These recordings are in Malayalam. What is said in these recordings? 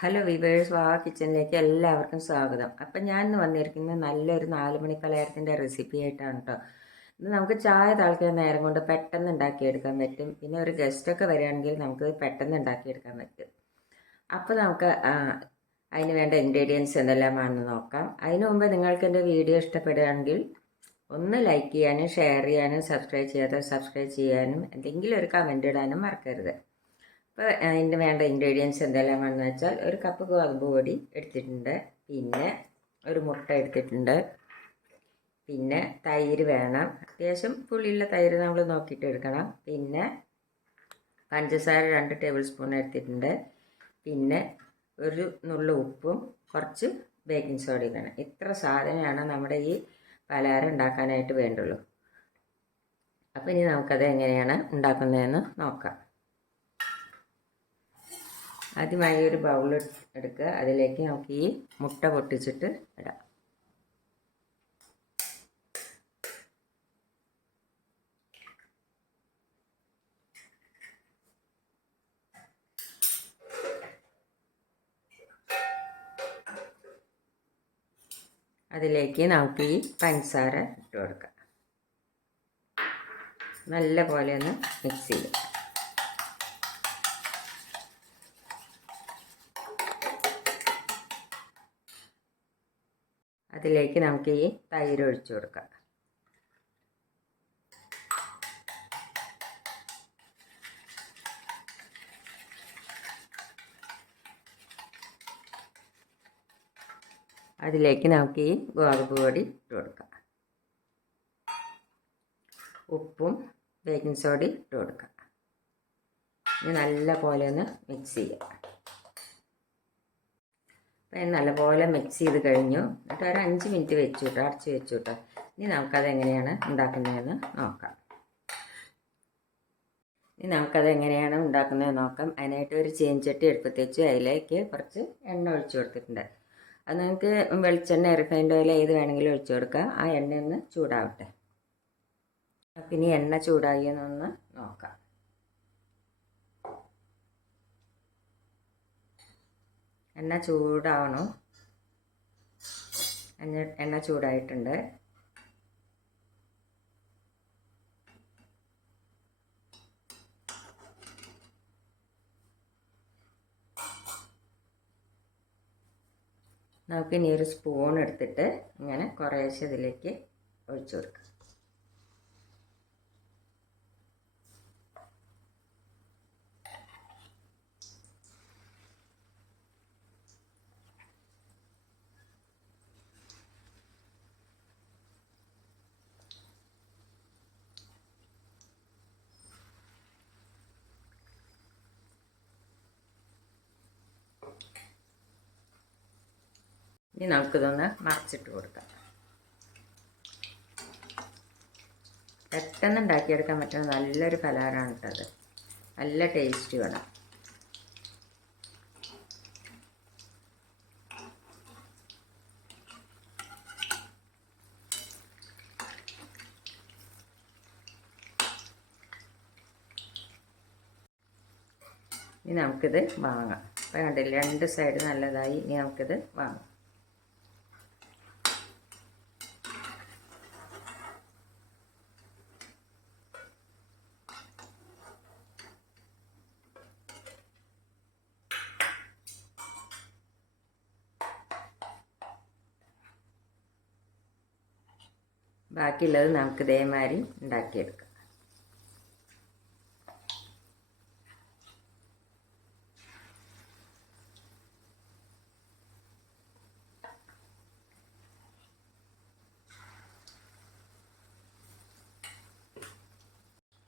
ഹലോ വിവേഴ്സ് വാ കിച്ചണിലേക്ക് എല്ലാവർക്കും സ്വാഗതം. അപ്പം ഞാൻ ഇന്ന് വന്നിരിക്കുന്നത് നല്ലൊരു നാല് മണി പലഹാരത്തിന്റെ റെസിപ്പി ആയിട്ടാണ് കേട്ടോ ഇത് നമുക്ക് ചായ തിളയ്ക്കുന്ന നേരം കൊണ്ട് പെട്ടെന്ന് ഉണ്ടാക്കിയെടുക്കാൻ പറ്റും. പിന്നെ ഒരു ഗസ്റ്റൊക്കെ വരികയാണെങ്കിൽ നമുക്ക് പെട്ടെന്ന് ഉണ്ടാക്കിയെടുക്കാൻ പറ്റും. അപ്പോൾ നമുക്ക് അതിന് വേണ്ട ഇൻഗ്രീഡിയൻസ് എന്തെല്ലാമാണെന്ന് നോക്കാം. അതിനു മുമ്പ് നിങ്ങൾക്ക് എന്റെ വീഡിയോ ഇഷ്ടപ്പെടുകയാണെങ്കിൽ ഒന്ന് ലൈക്ക് ചെയ്യാനും ഷെയർ ചെയ്യാനും സബ്സ്ക്രൈബ് ചെയ്യാതെ സബ്സ്ക്രൈബ് ചെയ്യാനും എന്തെങ്കിലും ഒരു കമന്റ് ഇടാനും മറക്കരുത്. അപ്പോൾ അതിന് വേണ്ട ഇൻഗ്രീഡിയൻസ് എന്തെല്ലാം വേണമെന്ന് വെച്ചാൽ ഒരു കപ്പ് ഗോതമ്പ് പൊടി എടുത്തിട്ടുണ്ട്. പിന്നെ ഒരു മുട്ട എടുത്തിട്ടുണ്ട്. പിന്നെ തൈര് വേണം. അത്യാവശ്യം പുളിയുള്ള തൈര് നമ്മൾ നോക്കിയിട്ട് എടുക്കണം. പിന്നെ പഞ്ചസാര രണ്ട് ടേബിൾ സ്പൂൺ എടുത്തിട്ടുണ്ട്. പിന്നെ ഒരു നുള്ള ഉപ്പും കുറച്ച് ബേക്കിംഗ് സോഡയും വേണം. ഇത്ര സാധനമാണ് നമ്മുടെ ഈ പലഹാരം ഉണ്ടാക്കാനായിട്ട് വേണ്ടുള്ളൂ. അപ്പോൾ ഇനി നമുക്കത് എങ്ങനെയാണ് ഉണ്ടാക്കുന്നതെന്ന് നോക്കാം. ആദ്യമായി ഒരു ബൗൾ എടുക്കുക. അതിലേക്ക് നമുക്ക് ഈ മുട്ട പൊട്ടിച്ചിട്ട് ഇടാം. അതിലേക്ക് നമുക്ക് ഈ പഞ്ചസാര ഇട്ട് കൊടുക്കാം. നല്ല പോലെ ഒന്ന് മിക്സ് ചെയ്യാം. അതിലേക്ക് നമുക്ക് ഈ തൈര് ഒഴിച്ചു കൊടുക്കാം. അതിലേക്ക് നമുക്ക് ഈ ഗോതമ്പ് പൊടി ഇട്ട് കൊടുക്കാം. ഉപ്പും ബേക്കിംഗ് സോഡയും ഇട്ട് കൊടുക്കാം. ഇനി നല്ല പോലെ ഒന്ന് മിക്സ് ചെയ്യാം. നല്ലപോലെ മിക്സ് ചെയ്ത് കഴിഞ്ഞു. എന്നിട്ട് ഒരു അഞ്ച് മിനിറ്റ് വെച്ചു കേട്ടോ അടച്ച് വെച്ചു കേട്ടോ. ഇനി നമുക്കത് എങ്ങനെയാണ് ഉണ്ടാക്കുന്നതെന്ന് നോക്കാം. ഇനി നമുക്കത് എങ്ങനെയാണ് ഉണ്ടാക്കുന്നത് നോക്കാം. അതിനായിട്ട് ഒരു ചീനച്ചട്ടി എടുപ്പത്ത് വെച്ച്. അതിലേക്ക് കുറച്ച് എണ്ണ ഒഴിച്ചു കൊടുത്തിട്ടുണ്ട്. അത് നിങ്ങൾക്ക് വെളിച്ചെണ്ണ റിഫൈൻഡ് ഓയിൽ ഏത് വേണമെങ്കിലും ഒഴിച്ചു കൊടുക്കുക ആ എണ്ണ ഒന്ന് ചൂടാവട്ടെ ഇനി എണ്ണ ചൂടായി എന്നൊന്ന് നോക്കാം. എണ്ണ ചൂടാവണം. എണ്ണ എണ്ണ ചൂടായിട്ടുണ്ട്. നമുക്കിനി ഒരു സ്പൂൺ എടുത്തിട്ട് ഇങ്ങനെ കുറേശ്ശെ ഇതിലേക്ക് ഒഴിച്ചു കൊടുക്കാം. ഇനി നമുക്കിതൊന്ന് മറച്ചിട്ട് കൊടുക്കാം. പെട്ടെന്ന് ഉണ്ടാക്കിയെടുക്കാൻ പറ്റുന്ന നല്ലൊരു പലഹാരമാണ് കേട്ടത് നല്ല ടേസ്റ്റ് വേണം. ഇനി നമുക്കിത് വാങ്ങാം. അപ്പം കണ്ടില്ല രണ്ട് സൈഡ് നല്ലതായി. ഇനി നമുക്കിത് വാങ്ങാം. ബാക്കിയുള്ളത് നമുക്ക് ഇതേമാതിരി ഉണ്ടാക്കിയെടുക്കാം.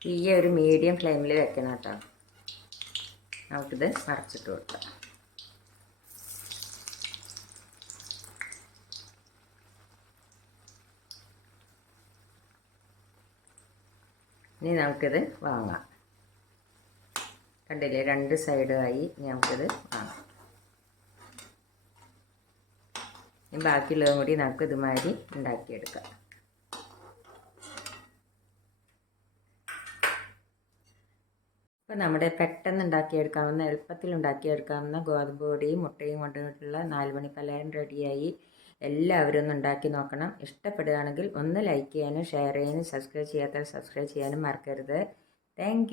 തീയ ഒരു മീഡിയം ഫ്ലെയിമിൽ വെക്കണം കേട്ടോ. നമുക്കിത് മറച്ചിട്ട് കൊടുക്കാം. ഇനി നമുക്കിത് വാങ്ങാം. കണ്ടില്ലേ? രണ്ട് ഇനി നമുക്കിത് വാങ്ങാം. ഇനി ബാക്കിയുള്ളതും കൂടി നമുക്ക് ഇതുമാതിരി ഉണ്ടാക്കിയെടുക്കാം. അപ്പോൾ നമ്മുടെ പെട്ടെന്ന് ഉണ്ടാക്കിയെടുക്കാവുന്ന എളുപ്പത്തിൽ ഉണ്ടാക്കിയെടുക്കാവുന്ന ഗോതമ്പ് പൊടിയും മുട്ടയും കൊണ്ടുള്ള നാല് മണി പലഹാരം റെഡിയായി. എല്ലാവരും ഒന്ന് ഉണ്ടാക്കി നോക്കണം. ഇഷ്ടപ്പെടുകയാണെങ്കിൽ ഒന്ന് ലൈക്ക് ചെയ്യാനും ഷെയർ ചെയ്യാനും സബ്സ്ക്രൈബ് ചെയ്യാത്തവർ സബ്സ്ക്രൈബ് ചെയ്യാനും മറക്കരുത്. താങ്ക്